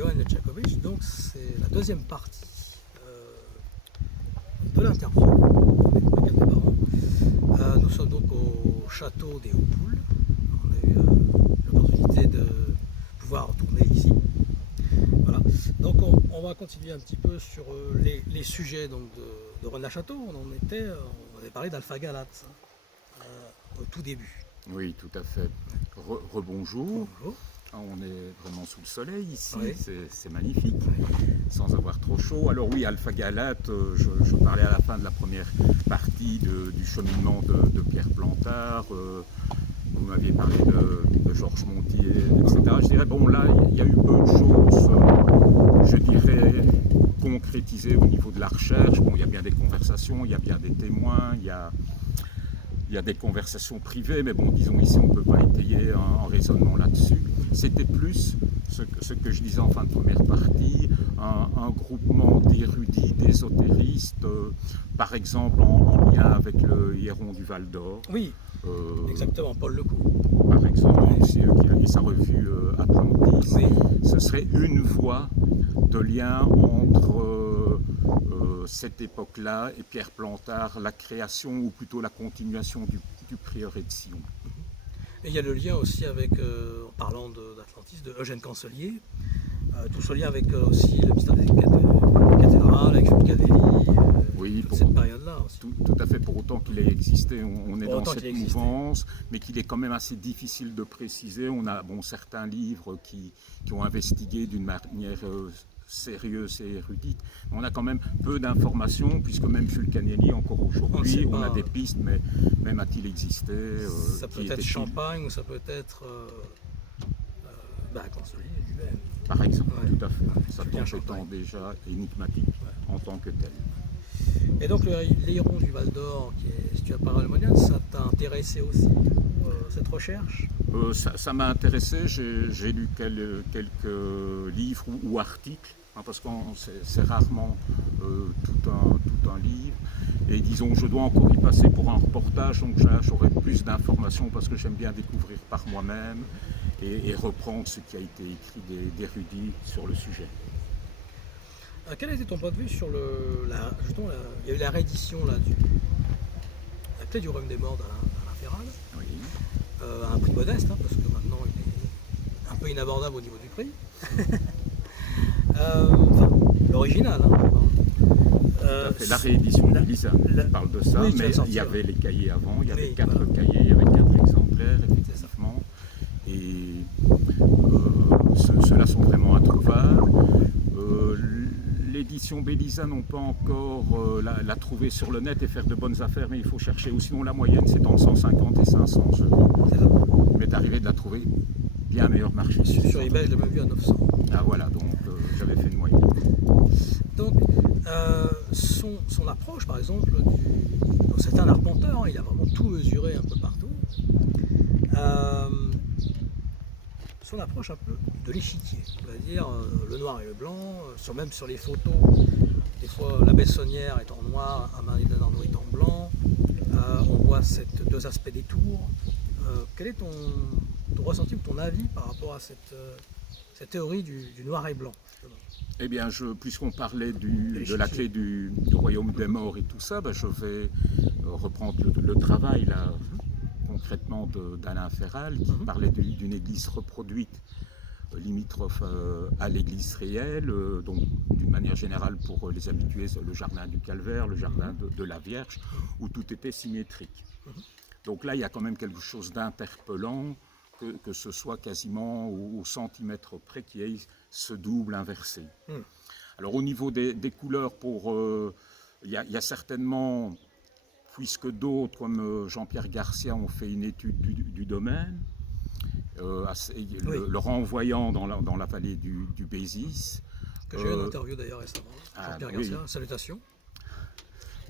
Johan Leczakovic. Donc c'est la deuxième partie de l'interview avec Michael Desbarans. Nous sommes donc au château des Hauts-Poules. On a eu l'opportunité de pouvoir tourner ici. Voilà. Donc on va continuer un petit peu sur les sujets donc, de Rennes Château. On avait parlé d'Alpha Galate au tout début. Oui, tout à fait. Rebonjour. Bonjour. On est vraiment sous le soleil ici, Oui. c'est magnifique, sans avoir trop chaud. Alors oui, Alpha Galate, je parlais à la fin de la première partie du cheminement de Pierre Plantard. Vous m'aviez parlé de Georges Montier, etc. Je dirais, bon là, il y a eu peu de choses, je dirais, concrétisées au niveau de la recherche. Bon, il y a bien des conversations, il y a bien des témoins, il y a des conversations privées, mais bon, disons ici, on ne peut pas étayer un raisonnement là-dessus. C'était plus ce que je disais en fin de première partie, un groupement d'érudits, d'ésotéristes, par exemple en lien avec le Héron du Val d'Or. Oui, exactement, Paul Lecourt. Par exemple, aussi, qui a sa revue Atlantis. Oui. Ce serait une voie de lien entre cette époque-là et Pierre Plantard, la création ou plutôt la continuation du prieuré de Sion. Et il y a le lien aussi avec, en parlant d'Atlantis, de Eugène Cancelier, tout ce lien avec aussi le mystère des cathédrales, avec Philippe Cadelli, Oui, toute cette période-là aussi. Tout à fait, pour autant qu'il ait existé, on est Pour dans autant cette qu'il ait existé. mouvance, mais qu'il est quand même assez difficile de préciser. On a certains livres qui ont investigué d'une manière sérieuse et érudite. On a quand même peu d'informations, puisque même Fulcanelli, encore aujourd'hui, on a des pistes, mais même a-t-il existé Ça peut être Champagne ou ça peut être Cancelier lui-même. Par exemple, Ouais. tout à fait. Ça Julien tombe Champagne. étant déjà énigmatique en tant que tel. Et donc l'Héron du Val d'Or, qui est situé à Paray-le-Monial, ça t'a intéressé aussi, cette recherche? Ça m'a intéressé, j'ai lu quelques livres ou articles, hein, parce que c'est rarement tout un livre. Et disons, je dois encore y passer pour un reportage, donc j'aurai plus d'informations parce que j'aime bien découvrir par moi-même et reprendre ce qui a été écrit d'érudits sur le sujet. Quel a été ton point de vue sur justement, il y a eu la réédition là, la clé du royaume des morts d'Alain Féral, Oui. à un prix modeste, hein, parce que maintenant il est un peu inabordable au niveau du prix. Enfin, l'original. Hein, La réédition de Lisa parle de ça, oui, mais sortir, il y avait les cahiers avant, il y avait oui, 4 voilà. cahiers, il y avait 4 exemplaires, effectivement. Et ceux-là sont vraiment introuvables. L'édition Bélisa n'ont pas encore la trouver sur le net et faire de bonnes affaires, mais il faut chercher. Ou sinon, la moyenne, c'est entre 150 et 500 euros. Mais d'arriver de la trouver bien meilleur marché. Sur eBay, je l'ai même vu à 900. Ah voilà, donc j'avais fait une moyenne. Donc, son approche, par exemple, c'est un arpenteur, hein, il a vraiment tout mesuré un peu partout. Son approche un peu de l'échiquier, c'est-à-dire le noir et le blanc, même sur les photos, des fois la Bessonnière est en noir, Amarie-Denardo est en blanc, on voit deux aspects des tours. Quel est ton ressenti ou ton avis par rapport à cette théorie du noir et blanc, justement? Eh bien, puisqu'on parlait de la clé du royaume des morts et tout ça, je vais reprendre le travail là, concrètement d'Alain Féral, qui parlait d'une église reproduite limitrophe à l'église réelle, donc d'une manière générale pour les habitués, le jardin du Calvaire, le jardin de la Vierge, où tout était symétrique. Donc là, il y a quand même quelque chose d'interpellant, que ce soit quasiment au centimètre près qu'il y ait ce double inversé. Alors au niveau des couleurs, il y a certainement, puisque d'autres comme Jean-Pierre Garcia ont fait une étude du domaine, le renvoyant dans la vallée du Bézis. Que j'ai eu une interview d'ailleurs récemment, Jean-Pierre Garcia, salutations.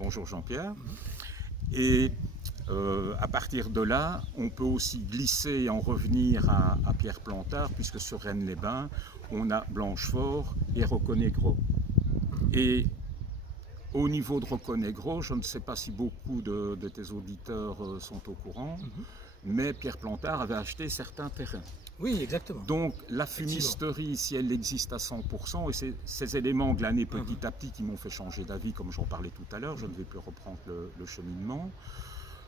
Bonjour Jean-Pierre. Et à partir de là, on peut aussi glisser et en revenir à Pierre Plantard, puisque sur Rennes-les-Bains, on a Blanchefort et Rocco-Negro. Et au niveau de Rocco-Negro, je ne sais pas si beaucoup de tes auditeurs sont au courant, mais Pierre Plantard avait acheté certains terrains. Oui, exactement. Donc la fumisterie, si elle existe à 100%, et c'est ces éléments glanés petit à petit qui m'ont fait changer d'avis, comme j'en parlais tout à l'heure, je ne vais plus reprendre le cheminement,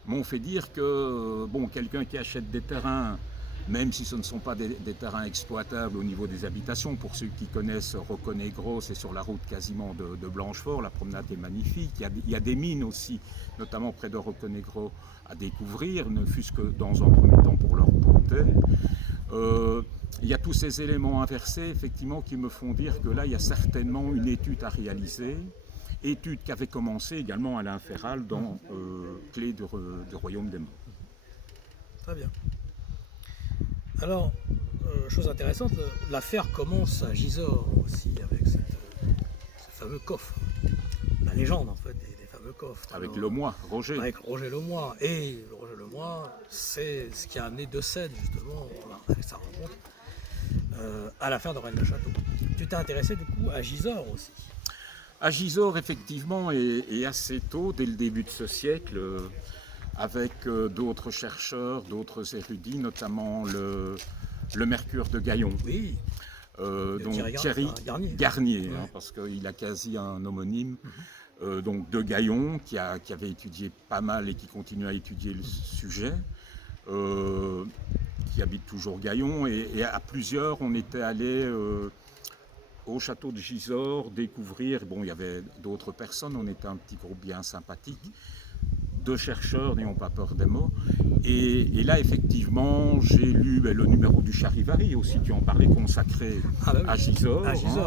m'ont fait dire que bon, quelqu'un qui achète des terrains, même si ce ne sont pas des terrains exploitables au niveau des habitations, pour ceux qui connaissent Rocco-Negro, c'est sur la route quasiment de Blanchefort, la promenade est magnifique, il y a des mines aussi, notamment près de Rocco-Negro, à découvrir, ne fût-ce que dans un premier temps pour leur beauté. Il y a tous ces éléments inversés, effectivement, qui me font dire que là, il y a certainement une étude à réaliser, étude qui avait commencé également Alain Ferral dans Clé du Royaume des Morts. Très bien. Alors, chose intéressante, l'affaire commence à Gisors aussi, avec ce fameux coffre. La légende, en fait, des fameux coffres. Avec Lemoy, Roger. Avec Roger Lemoy. Et Roger Lemoy, c'est ce qui a amené De Sède, justement, avec sa rencontre, à l'affaire de Rennes-le-Château. Tu t'es intéressé, du coup, à Gisors aussi. À Gisors, effectivement, et assez tôt, dès le début de ce siècle, avec d'autres chercheurs, d'autres érudits, notamment le Mercure de Gaillon. Oui. Donc Thierry Garnier, ouais. Parce qu'il a quasi un homonyme. Donc de Gaillon, qui avait étudié pas mal et qui continue à étudier le sujet, qui habite toujours Gaillon. Et à plusieurs, on était allés au château de Gisors découvrir. Bon, il y avait d'autres personnes, on était un petit groupe bien sympathique. De chercheurs, n'ayons pas peur des mots. Et là, effectivement, j'ai lu le numéro du Charivari aussi, tu en parlais, consacré à Gisors,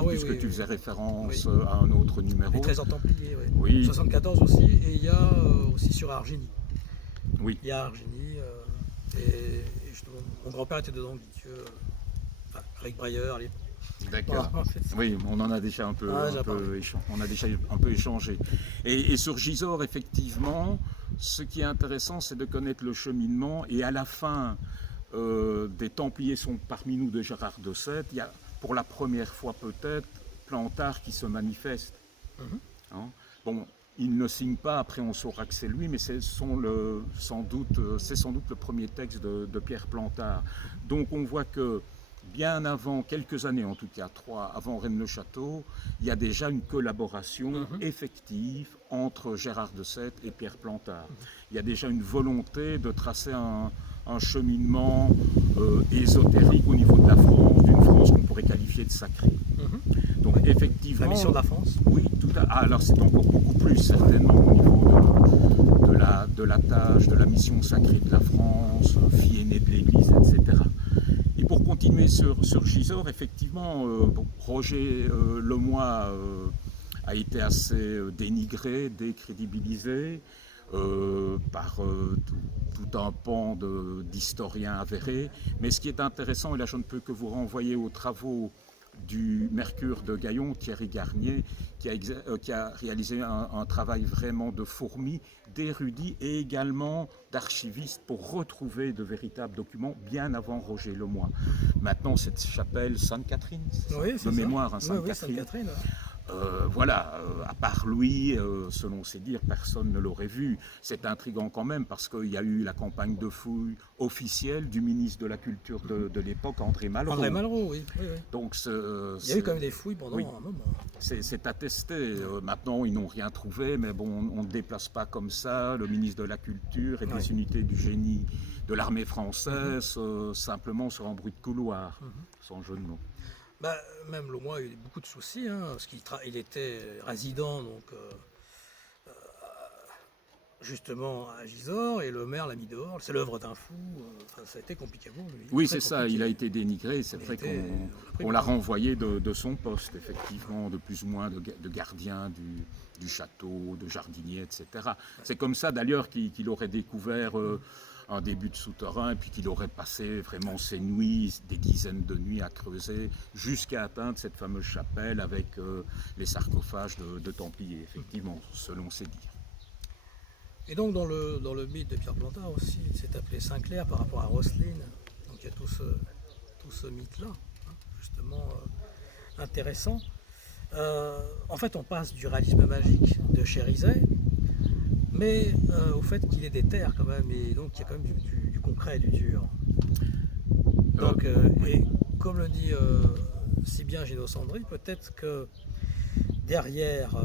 puisque tu faisais référence à un autre numéro. Les Trésors Templiers, oui. 74 aussi, et il y a aussi sur Argénie. Oui. Il y a Argénie, et justement, mon grand-père était dedans, avec Brailleur. D'accord. Oui, on en a déjà un peu échangé. Et sur Gisors, effectivement, ce qui est intéressant, c'est de connaître le cheminement. Et à la fin, des Templiers sont parmi nous de Gérard de Sède. Il y a pour la première fois peut-être Plantard qui se manifeste. Hein? Bon, il ne signe pas, après on saura que c'est lui, mais c'est sans doute le premier texte de Pierre Plantard. Donc on voit que bien avant, quelques années en tout cas, 3 avant Rennes-le-Château, il y a déjà une collaboration effective entre Gérard de Sède et Pierre Plantard. Il y a déjà une volonté de tracer un cheminement ésotérique au niveau de la France, d'une France qu'on pourrait qualifier de sacrée. Donc effectivement... La mission de la France. Oui, tout à alors c'est encore beaucoup plus certainement au niveau de la tâche, de la mission sacrée de la France, fille aînée de l'Église, etc. Et pour continuer sur Gisors, effectivement, Roger Lemoy a été assez dénigré, décrédibilisé par tout un pan d'historiens avérés. Mais ce qui est intéressant, et là je ne peux que vous renvoyer aux travaux du Mercure de Gaillon, Thierry Garnier, qui a réalisé un travail vraiment de fourmi, d'érudit et également d'archiviste pour retrouver de véritables documents bien avant Roger Lemoy. Maintenant, cette chapelle Sainte-Catherine, de mémoire, Sainte-Catherine. Voilà, à part lui, selon ses dires, personne ne l'aurait vu. C'est intriguant quand même parce qu'il y a eu la campagne de fouilles officielle du ministre de la Culture de l'époque, André Malraux. André Malraux, oui. Donc, il y a eu quand même des fouilles pendant un moment. C'est attesté. Maintenant, ils n'ont rien trouvé, mais bon, on ne déplace pas comme ça le ministre de la Culture et des unités du génie de l'armée française simplement sur un bruit de couloir, sans jeu de mots. Même Lemoy a eu beaucoup de soucis, parce qu'il était résident donc, justement à Gisors, et le maire l'a mis dehors. C'est l'œuvre d'un fou, ça a été compliqué pour lui. Oui, c'est ça, il a été dénigré, c'est vrai qu'on l'a renvoyé de son poste, effectivement, de plus ou moins de gardien du château, de jardinier, etc. C'est comme ça d'ailleurs qu'il aurait découvert un début de souterrain, et puis qu'il aurait passé vraiment ses nuits, des dizaines de nuits à creuser, jusqu'à atteindre cette fameuse chapelle avec les sarcophages de Templiers, effectivement, selon ses dires. Et donc dans le mythe de Pierre Plantard aussi, il s'est appelé Saint-Clair par rapport à Roselyne. Donc il y a tout ce mythe-là, justement intéressant. En fait, on passe du réalisme magique de Chérizet mais au fait qu'il y ait des terres quand même, et donc il y a quand même du concret et du dur. Donc, et comme le dit si bien Gino Sandri, peut-être que derrière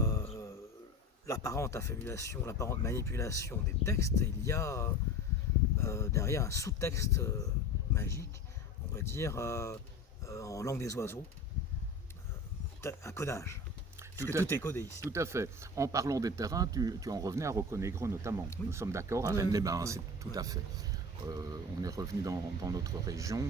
l'apparente affabulation, l'apparente manipulation des textes, il y a derrière un sous-texte magique, on va dire en langue des oiseaux, un codage. Parce que tout est codé ici. Tout à fait. En parlant des terrains, tu en revenais à Rocco-Negro notamment. Oui. Nous sommes d'accord, à Rennes-les-Bains, c'est tout à fait. On est revenu dans notre région.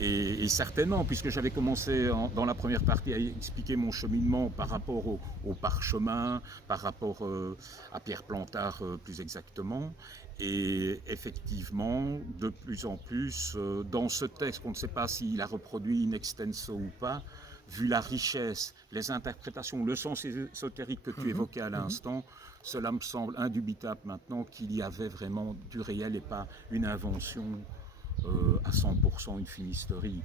Et certainement, puisque j'avais commencé dans la première partie à expliquer mon cheminement par rapport au parchemin, par rapport à Pierre Plantard plus exactement. Et effectivement, de plus en plus, dans ce texte, on ne sait pas s'il a reproduit in extenso ou pas, vu la richesse, les interprétations, le sens ésotérique que tu évoquais à l'instant, cela me semble indubitable maintenant qu'il y avait vraiment du réel et pas une invention à 100% une finisterie.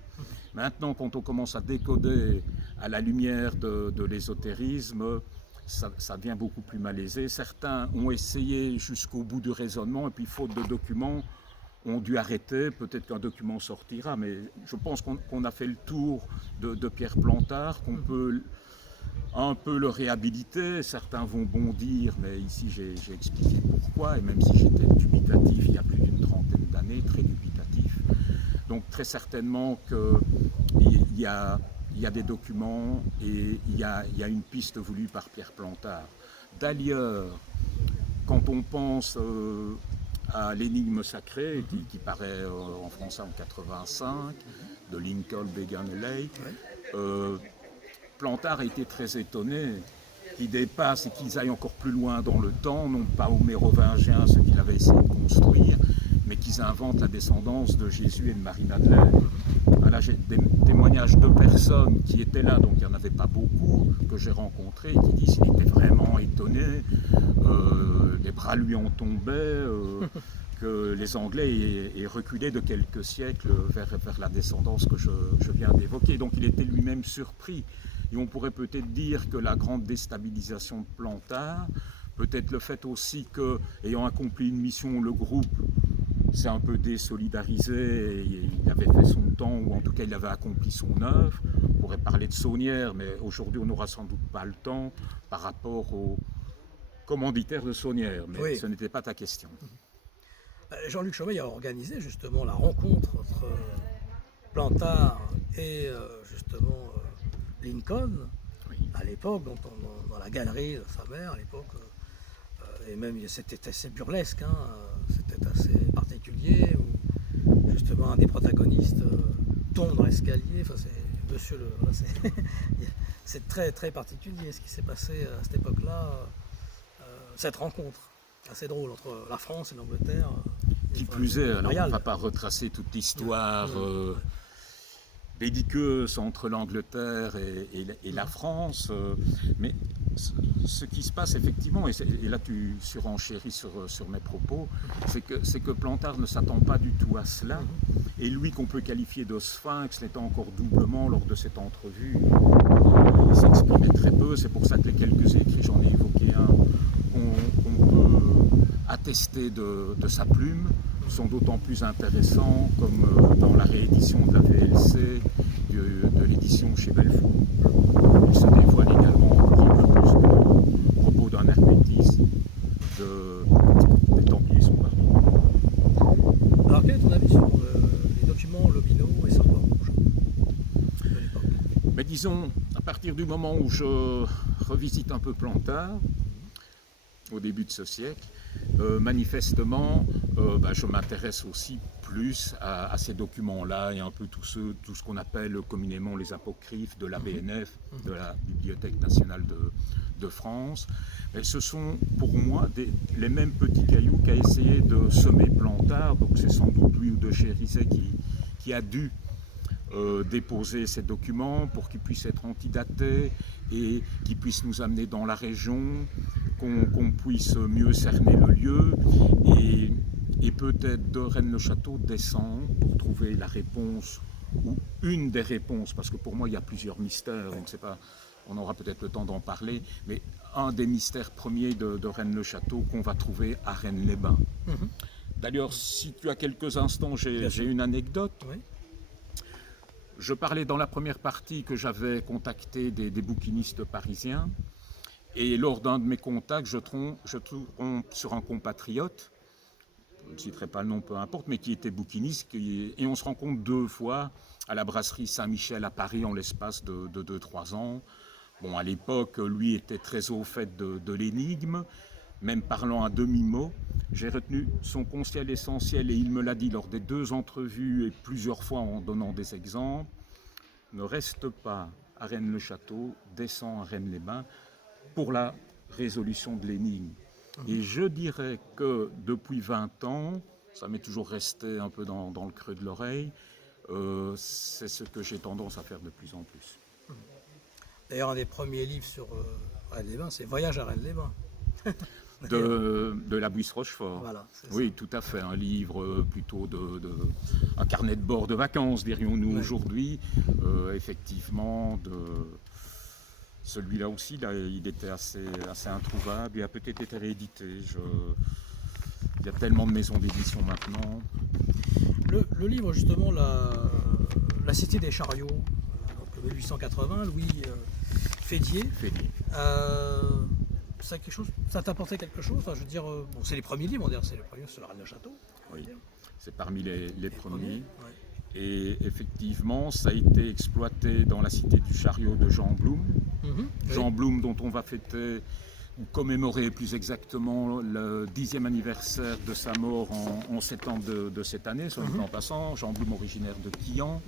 Maintenant, quand on commence à décoder à la lumière de l'ésotérisme, ça devient beaucoup plus malaisé. Certains ont essayé jusqu'au bout du raisonnement et puis faute de documents, ont dû arrêter. Peut-être qu'un document sortira, mais je pense qu'on a fait le tour de Pierre Plantard, qu'on peut un peu le réhabiliter. Certains vont bondir, mais ici j'ai expliqué pourquoi, et même si j'étais dubitatif il y a plus d'une trentaine d'années, très dubitatif. Donc très certainement qu'il y a des documents et il y a une piste voulue par Pierre Plantard. D'ailleurs, quand on pense à l'énigme sacrée qui paraît en français en 85, de Lincoln, Began et Lake, Plantard a été très étonné qu'ils dépassent et qu'ils aillent encore plus loin dans le temps, non pas aux Mérovingiens, ce qu'il avait essayé de construire, mais qu'ils inventent la descendance de Jésus et de Marie-Madeleine. Voilà, j'ai des témoignages de personnes qui étaient là, donc il n'y en avait pas beaucoup, que j'ai rencontrés, qui disent qu'il était vraiment étonné, les bras lui en tombaient, que les Anglais aient reculé de quelques siècles vers la descendance que je viens d'évoquer. Donc il était lui-même surpris. Et on pourrait peut-être dire que la grande déstabilisation de Plantard, peut-être le fait aussi que, ayant accompli une mission, le groupe s'est un peu désolidarisé, et il avait fait son temps, ou en tout cas il avait accompli son œuvre. On pourrait parler de Saunière, mais aujourd'hui on n'aura sans doute pas le temps par rapport au commanditaire de Saunière, mais oui. Ce n'était pas ta question. Jean-Luc Chomeil a organisé justement la rencontre entre Plantard et justement Lincoln, oui. À l'époque, dans la galerie de sa mère, à l'époque, et même c'était assez burlesque, hein, c'était assez particulier, où justement un des protagonistes tombe dans l'escalier, enfin c'est monsieur le... Voilà, c'est très très particulier ce qui s'est passé à cette époque-là, cette rencontre assez drôle entre la France et l'Angleterre. Qui plus est, alors on ne va pas retracer toute l'histoire belliqueuse entre l'Angleterre et la France, mais ce qui se passe effectivement, et là tu surenchéris sur mes propos, c'est que Plantard ne s'attend pas du tout à cela, et lui qu'on peut qualifier de sphinx l'était encore doublement lors de cette entrevue. Il s'exprimait très peu, c'est pour ça que les quelques écrits, j'en ai évoqué un, qu'on peut attester de sa plume, sont d'autant plus intéressants comme dans la réédition de la VLC de l'édition chez Belfaux. Il se dévoile également encore un peu plus de propos d'un hermétisme des Templiers sont parmi nous. Alors quel est ton avis sur les documents Lobino et Sorbois Rouge de l'époque? Mais disons, à partir du moment où je revisite un peu Plantard, au début de ce siècle, manifestement, je m'intéresse aussi plus à ces documents-là et un peu tout ce qu'on appelle communément les apocryphes de la BNF, de la Bibliothèque nationale de France. Et ce sont pour moi les mêmes petits cailloux qu'a essayé de semer Plantard, donc c'est sans doute lui ou de Chérizet qui a dû déposer ces documents pour qu'ils puissent être antidatés et qu'ils puissent nous amener dans la région, qu'on puisse mieux cerner le lieu et peut-être de Rennes-le-Château descendre pour trouver la réponse ou une des réponses, parce que pour moi il y a plusieurs mystères, on ne sait pas on aura peut-être le temps d'en parler, mais un des mystères premiers de Rennes-le-Château qu'on va trouver à Rennes-les-Bains. D'ailleurs, si tu as quelques instants, j'ai une anecdote. Oui. Je parlais dans la première partie que j'avais contacté des bouquinistes parisiens, et lors d'un de mes contacts, je tombe sur un compatriote, je ne citerai pas le nom, peu importe, mais qui était bouquiniste, et on se rencontre 2 fois à la brasserie Saint-Michel à Paris en l'espace de 2-3 ans. Bon, à l'époque, lui était très au fait de l'énigme, même parlant à demi-mot. J'ai retenu son conseil essentiel et il me l'a dit lors des 2 entrevues et plusieurs fois en donnant des exemples. Ne reste pas à Rennes-le-Château, descends à Rennes-les-Bains pour la résolution de l'énigme. Et je dirais que depuis 20 ans, ça m'est toujours resté un peu dans le creux de l'oreille, c'est ce que j'ai tendance à faire de plus en plus. D'ailleurs, un des premiers livres sur Rennes-les-Bains, c'est Voyage à Rennes-les-Bains. De la Buisse Rochefort. Voilà, oui, tout à fait. Un livre plutôt un carnet de bord de vacances, dirions-nous aujourd'hui. Effectivement, celui-là aussi, là, il était assez introuvable. Il a peut-être été réédité. Il y a tellement de maisons d'édition maintenant. Le livre, justement, La Cité des chariots, donc 1880, Louis Fédier. Ça t'apportait quelque chose, enfin, je veux dire, bon, c'est les premiers livres, c'est les premiers sur la Rennes-le-Château. Oui, c'est parmi les premiers. Ouais. Et effectivement, ça a été exploité dans la cité du chariot de Jean Blum. Jean Blum, dont on va fêter, ou commémorer plus exactement, le 10e anniversaire de sa mort en septembre de cette année, soit dit en passant. Jean Blum, originaire de Quillan.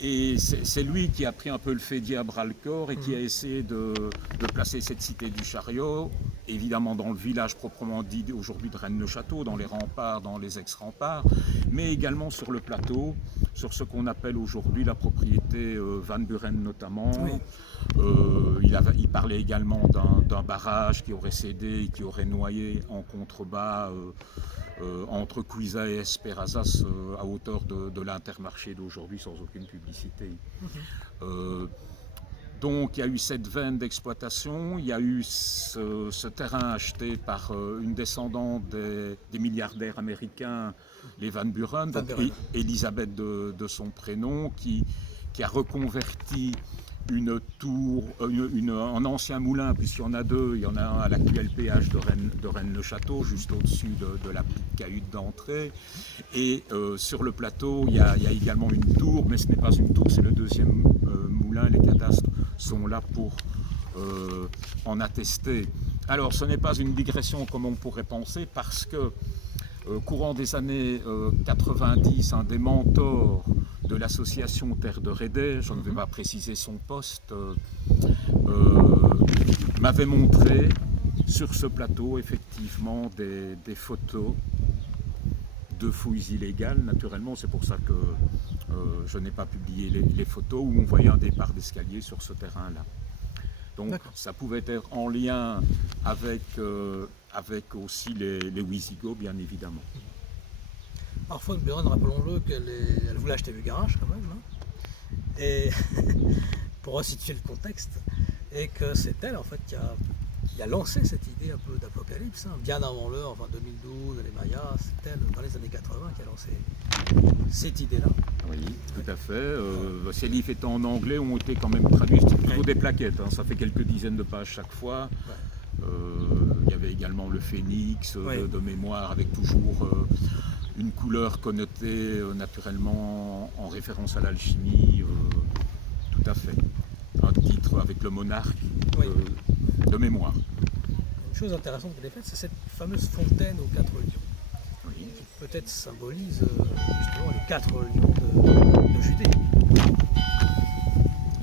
Et c'est lui qui a pris un peu le Fédier à bras-le-corps et qui a essayé de placer cette cité du chariot, évidemment dans le village proprement dit aujourd'hui de Rennes-le-Château, dans les remparts, dans les ex-remparts, mais également sur le plateau, sur ce qu'on appelle aujourd'hui la propriété Van Buren notamment. Il parlait également d'un barrage qui aurait cédé et qui aurait noyé en contrebas entre Cuisa et Esperazas à hauteur de l'Intermarché d'aujourd'hui sans aucune publicité. Donc il y a eu cette veine d'exploitation, il y a eu ce terrain acheté par une descendante des milliardaires américains, les Van Buren, donc Elisabeth de son prénom, qui a reconverti une tour, un ancien moulin, puisqu'il y en a 2, il y en a un à l'actuel péage de Rennes-le-Château, juste au-dessus de la petite cahute d'entrée. Et sur le plateau, il y a également une tour, mais ce n'est pas une tour, c'est le 2e moulin. Les cadastres sont là pour en attester. Alors, ce n'est pas une digression comme on pourrait penser, parce que courant des années 90, un des mentors de l'association Terre de Rédet, je ne vais pas préciser son poste, m'avait montré sur ce plateau effectivement des photos de fouilles illégales. Naturellement, c'est pour ça que je n'ai pas publié les photos où on voyait un départ d'escalier sur ce terrain-là. Donc ça pouvait être en lien avec aussi les Wisigoths, bien évidemment. Alors Von Buren, rappelons-le qu'elle voulait acheter Bugarach quand même, et pour resituer le contexte, et que c'est elle en fait qui a lancé cette idée un peu d'apocalypse, bien avant l'heure, enfin 2012, les Mayas, c'est elle dans les années 80 qui a lancé cette idée-là. Oui, tout à fait. Ces livres étant en anglais ont été quand même traduits, c'est plutôt des plaquettes, ça fait quelques dizaines de pages chaque fois. Il y avait également le Phénix de mémoire avec toujours une couleur connotée naturellement en référence à l'alchimie, tout à fait. Un titre avec le monarque de mémoire. Une chose intéressante que j'ai faite, c'est cette fameuse fontaine aux 4 lions, qui peut-être symbolise justement les 4 lions de Judée.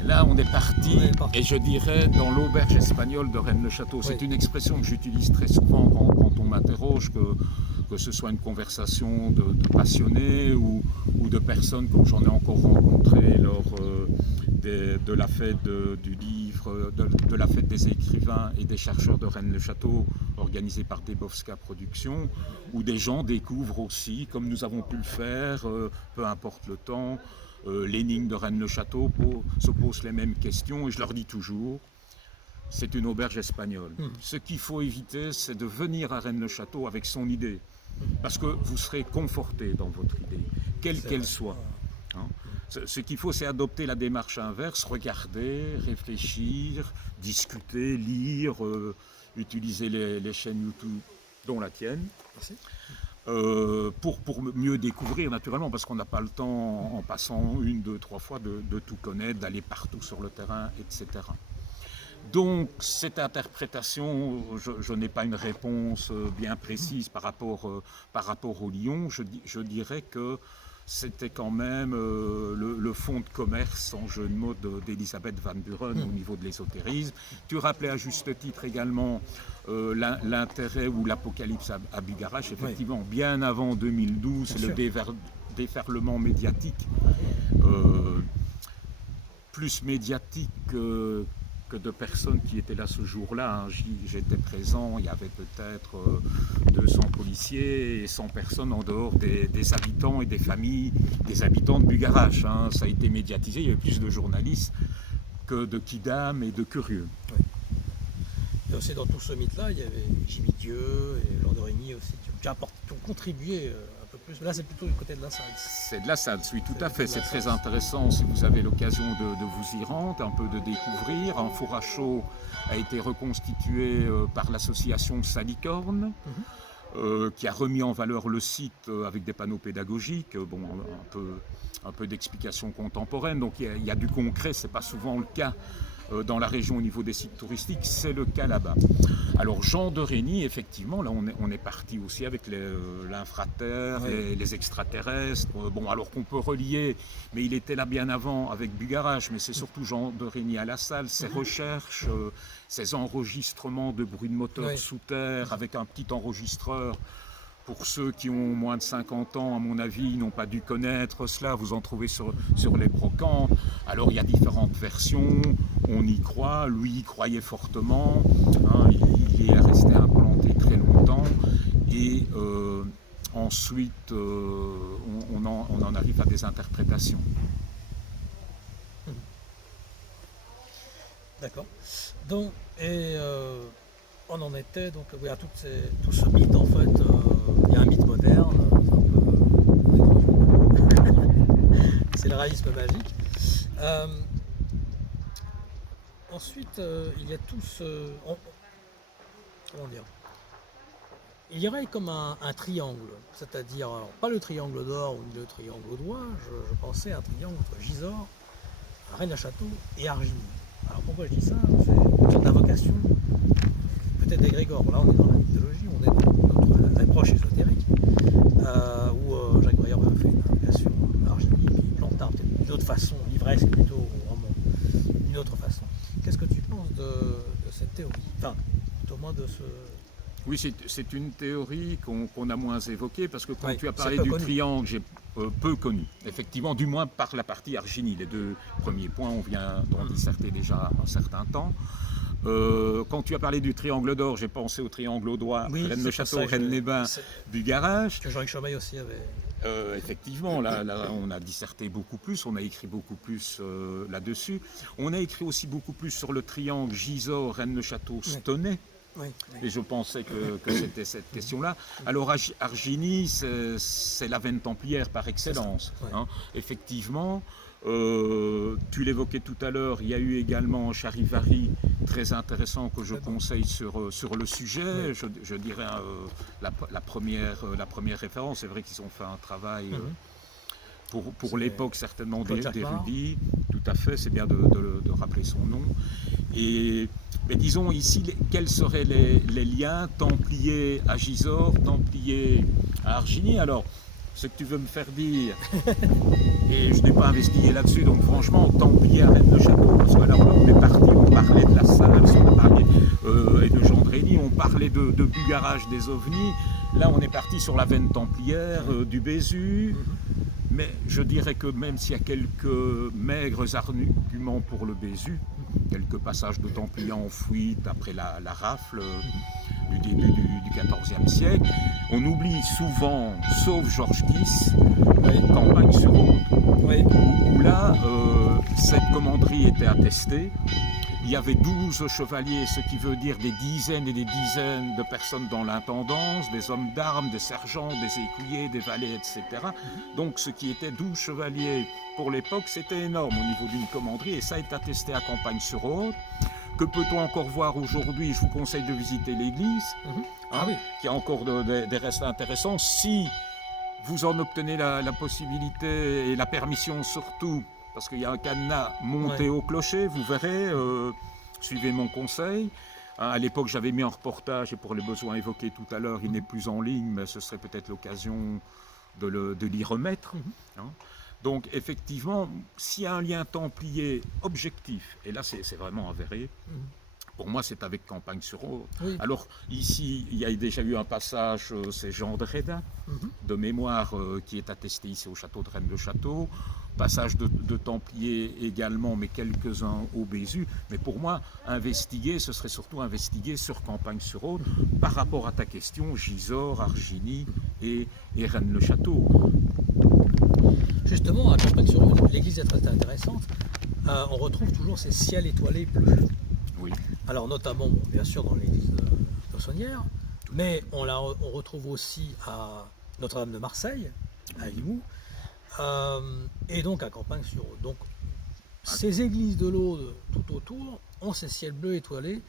Et là, on est parti, et je dirais, dans l'auberge espagnole de Rennes-le-Château. C'est une expression que j'utilise très souvent quand on m'interroge, que ce soit une conversation de passionnés ou de personnes comme j'en ai encore rencontré lors de la fête du livre, de la fête des écrivains et des chercheurs de Rennes-le-Château organisée par Debowska Productions, où des gens découvrent aussi, comme nous avons pu le faire, peu importe le temps, l'énigme de Rennes-le-Château se pose les mêmes questions, et je leur dis toujours, c'est une auberge espagnole. Ce qu'il faut éviter, c'est de venir à Rennes-le-Château avec son idée. Parce que vous serez conforté dans votre idée, quelle qu'elle soit. Hein. Ce qu'il faut, c'est adopter la démarche inverse, regarder, réfléchir, discuter, lire, utiliser les chaînes YouTube, dont la tienne. Merci. Pour mieux découvrir naturellement, parce qu'on n'a pas le temps en passant 1, 2, 3 fois de tout connaître, d'aller partout sur le terrain, etc. Donc cette interprétation, je n'ai pas une réponse bien précise par rapport au lion. Je dirais que c'était quand même le fonds de commerce, en jeu de mots, d'Elisabeth Van Buren au niveau de l'ésotérisme. Tu rappelais à juste titre également l'intérêt ou l'apocalypse à Bugarache. Effectivement, bien avant 2012, c'est le déferlement médiatique, plus médiatique que de personnes qui étaient là ce jour-là. J'étais présent, il y avait peut-être 200 policiers et 100 personnes en dehors des habitants et des familles, des habitants de Bugarache. Ça a été médiatisé, il y avait plus de journalistes que de kidam et de curieux. Oui. Et aussi dans tout ce mythe-là, il y avait Jimmy Dieu et Jean de Régny aussi, qui ont contribué un peu plus. Mais là, c'est plutôt du côté de la salle. C'est de la salle, oui, tout à fait. C'est très intéressant si vous avez l'occasion de vous y rendre, un peu de découvrir. Un four à chaud a été reconstitué par l'association Salicorne, qui a remis en valeur le site avec des panneaux pédagogiques, un peu d'explications contemporaines. Donc il y a du concret, c'est pas souvent le cas dans la région au niveau des sites touristiques, c'est le cas là-bas. Alors Jean de Régny, effectivement, là on est parti aussi avec l'infraterre, les extraterrestres, alors qu'on peut relier, mais il était là bien avant avec Bugarache, mais c'est surtout Jean de Régny à la salle, ses recherches, ses enregistrements de bruit de moteur sous terre avec un petit enregistreur. Pour ceux qui ont moins de 50 ans, à mon avis, n'ont pas dû connaître cela, vous en trouvez sur les brocantes. Alors il y a différentes versions, on y croit, lui y croyait fortement, il y est resté implanté très longtemps, et ensuite on en arrive à des interprétations. D'accord. Donc, on en était donc à tout ce mythe en fait. Il y a un mythe moderne, c'est le réalisme magique. Ensuite, il y a tout ce. Comment dire? Il y aurait comme un triangle, c'est-à-dire, pas le triangle d'or ou le triangle au doigt, je pensais à un triangle entre Gisors, Rennes-le-Château et Argigny. Alors pourquoi je dis ça? C'est une invocation peut-être d'égrégore. Là, on est dans la mythologie, on est dans notre approche ésotérique, où Jacques Breuer a fait une invocation d'Argigny, puis Plantard, peut-être d'une autre façon, livresque plutôt, vraiment d'une autre façon. Qu'est-ce que tu penses de cette théorie? Enfin, tout au moins de ce... Oui, c'est une théorie qu'on a moins évoquée, parce que quand tu as parlé du triangle, j'ai peu connu. Effectivement, du moins par la partie Argigny. Les deux premiers points, on vient d'en disserter déjà un certain temps. Quand tu as parlé du triangle d'or, j'ai pensé au triangle au doigt, Rennes-le-Château, Rennes-les-Bains, Bugarache. Que Jean-Luc Chamail aussi avait... effectivement, là, on a disserté beaucoup plus, on a écrit beaucoup plus là-dessus. On a écrit aussi beaucoup plus sur le triangle Gisors, Rennes-le-Château, Stenay. Oui. Et je pensais que c'était cette question-là. Alors Argigny, c'est la veine templière par excellence. Effectivement, tu l'évoquais tout à l'heure, il y a eu également Charivari, très intéressant, que je conseille sur le sujet. Je dirais la première référence. C'est vrai qu'ils ont fait un travail pour l'époque certainement d'érudit. Tout à fait, c'est bien de rappeler son nom. Mais disons ici, quels seraient les liens Templiers à Gisors, Templiers à Argigny? Alors, ce que tu veux me faire dire, et je n'ai pas investigué là-dessus, donc franchement, Templiers à Rennes-le-Château, parce que alors là, on est parti, on parlait de la salle, on a parlé et de Jean de Régny, on parlait de Bugarache, des ovnis. Là, on est parti sur la veine templière, du Bézu. Mais je dirais que même s'il y a quelques maigres arguments pour le Bézu, quelques passages de Templiers en fuite après la rafle du début du XIVe siècle, on oublie souvent, sauf Georges Kiss, Campagne sur Aude, où là, cette commanderie était attestée il y avait 12 chevaliers, ce qui veut dire des dizaines et des dizaines de personnes dans l'intendance, des hommes d'armes, des sergents, des écuyers, des valets, etc. Donc ce qui était 12 chevaliers pour l'époque, c'était énorme au niveau d'une commanderie, et ça est attesté à Campagne-sur-Aude. Que peut-on encore voir aujourd'hui? Je vous conseille de visiter l'église, qui a encore des restes intéressants. Si vous en obtenez la possibilité et la permission surtout, parce qu'il y a un cadenas monté au clocher, vous verrez, suivez mon conseil. À l'époque, j'avais mis un reportage, et pour les besoins évoqués tout à l'heure, il n'est plus en ligne, mais ce serait peut-être l'occasion de l'y remettre. Donc, effectivement, s'il y a un lien templier objectif, et là, c'est vraiment avéré, pour moi, c'est avec Campagne-sur-Aude. Oui. Alors, ici, il y a déjà eu un passage, c'est Jean de Rédin, de mémoire, qui est attesté ici au château de Rennes-le-Château. Passage de Templiers également, mais quelques-uns au Bézu. Mais pour moi, investiguer, ce serait surtout investiguer sur Campagne-sur-Aude par rapport à ta question, Gisors, Arginy et Rennes-le-Château. Justement, à Campagne-sur-Aude, l'église est très intéressante. On retrouve toujours ces ciels étoilés bleus. Oui. Alors notamment, bien sûr, dans l'église de Saunière, mais on retrouve aussi à Notre-Dame de Marseille, à Limoux, et donc à Campagne-sur-Aude. Donc ces églises de l'Aude tout autour ont ces ciels bleus étoilés,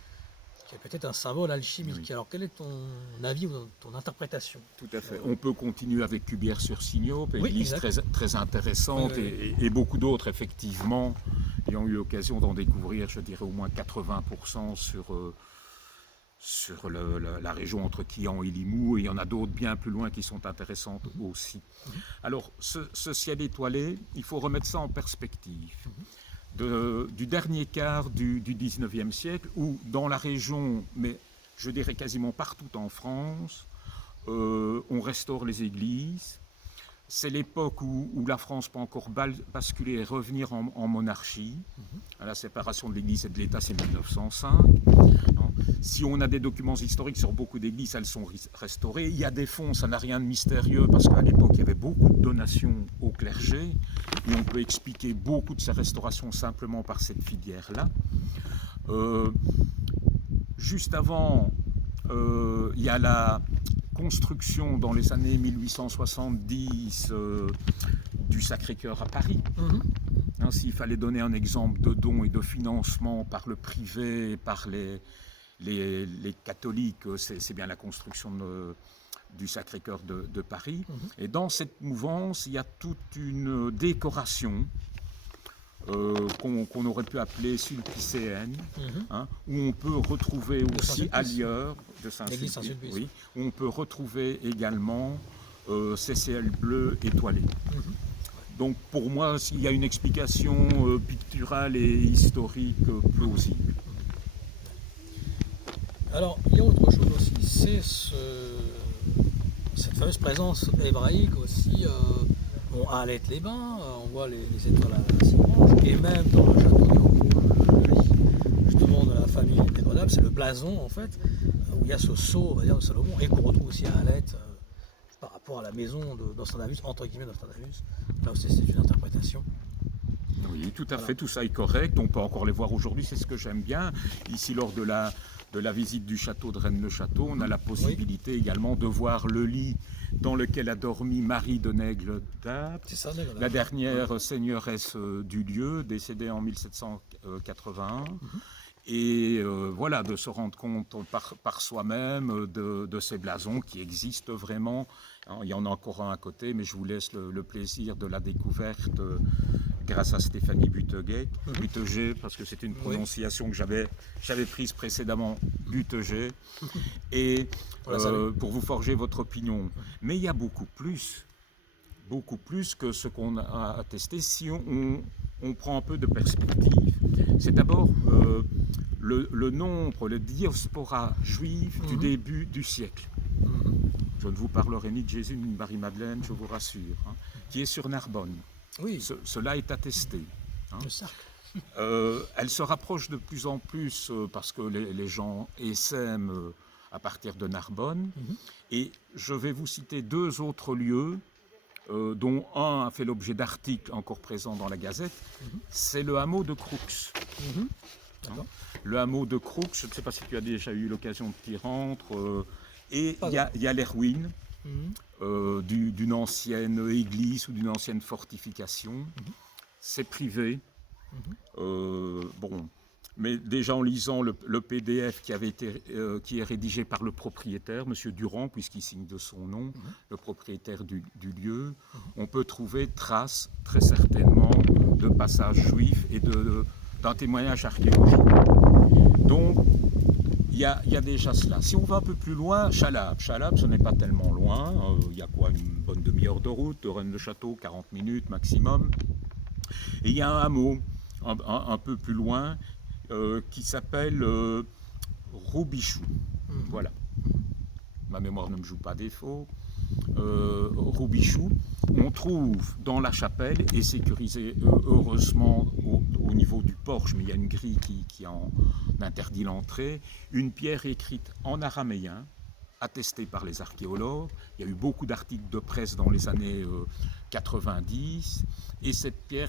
qui est peut-être un symbole alchimique. Oui. Alors quel est ton avis ou ton interprétation? Tout à fait. On peut continuer avec Cubières-sur-Signope, église très intéressante, et beaucoup d'autres, effectivement, ayant eu l'occasion d'en découvrir, je dirais, au moins 80% sur la région entre Quillan et Limoux, et il y en a d'autres bien plus loin qui sont intéressantes aussi. Alors, ce ciel étoilé, il faut remettre ça en perspective. Du dernier quart du 19e siècle, où dans la région, mais je dirais quasiment partout en France, on restaure les églises. C'est l'époque où la France peut encore basculer et revenir en monarchie. À la séparation de l'Église et de l'État, c'est 1905. Si on a des documents historiques sur beaucoup d'églises, elles sont restaurées. Il y a des fonds, ça n'a rien de mystérieux, parce qu'à l'époque, il y avait beaucoup de donations au clergé. Et on peut expliquer beaucoup de ces restaurations simplement par cette filière-là. Juste avant, il y a la construction dans les années 1870 du Sacré-Cœur à Paris. S'il fallait donner un exemple de don et de financement par le privé, par les catholiques, c'est bien la construction du Sacré-Cœur de Paris. Et dans cette mouvance, il y a toute une décoration qu'on aurait pu appeler sulpicéenne, où on peut retrouver aussi ailleurs, de Saint-Sulpice, oui, où on peut retrouver également ces ciels bleus étoilés. Donc pour moi, il y a une explication picturale et historique plausible. Alors, il y a autre chose aussi, c'est cette fameuse présence hébraïque aussi. À Alette-les-Bains, on voit les étoiles à 6 branches, et même dans le château de Haut, justement de la famille des Grenobles, c'est le blason en fait, où il y a ce sceau, on va dire, de Salomon, et qu'on retrouve aussi à Alette par rapport à la maison de Nostradamus, entre guillemets Nostradamus. Là aussi, c'est une interprétation. Oui, tout à fait, tout ça est correct. On peut encore les voir aujourd'hui, c'est ce que j'aime bien. Ici, lors de la visite du château de Rennes-le-Château, on a la possibilité également de voir le lit dans lequel a dormi Marie de Nègles-d'Apt, la dernière seigneuresse du lieu, décédée en 1781. Et voilà, de se rendre compte par soi-même de ces blasons qui existent vraiment. Il y en a encore un à côté, mais je vous laisse le plaisir de la découverte grâce à Stéphanie Buteget, parce que c'est une prononciation que j'avais prise précédemment, Buteget, et pour vous forger votre opinion. Mais il y a beaucoup plus que ce qu'on a attesté si on prend un peu de perspective. C'est d'abord le nombre, le diaspora juif du début du siècle. Je ne vous parlerai ni de Jésus ni de Marie-Madeleine, je vous rassure, qui est sur Narbonne. Oui. Cela est attesté. Elle se rapproche de plus en plus parce que les gens essaiment à partir de Narbonne. Et je vais vous citer 2 autres lieux, dont un a fait l'objet d'articles encore présents dans la Gazette. C'est le hameau de Croux. D'accord. Le hameau de Croux, je ne sais pas si tu as déjà eu l'occasion de t'y rendre. Et il y a les ruines d'une ancienne église ou d'une ancienne fortification. C'est privé. Bon, mais déjà en lisant le PDF qui est rédigé par le propriétaire, M. Durand, puisqu'il signe de son nom, le propriétaire du lieu, on peut trouver trace, très certainement, de passages juifs et d'un témoignage archéologique. Donc, il y a déjà cela. Si on va un peu plus loin, Chalab, ce n'est pas tellement loin. Il y a quoi, une bonne demi-heure de route, de Rennes-le-Château, 40 minutes maximum. Et il y a un hameau un peu plus loin qui s'appelle Roubichou. Voilà. Ma mémoire ne me joue pas défaut. Roubichou, on trouve dans la chapelle, et sécurisé heureusement au niveau du porche, mais il y a une grille qui en interdit l'entrée, une pierre écrite en araméen, attestée par les archéologues. Il y a eu beaucoup d'articles de presse dans les années 90, et cette pierre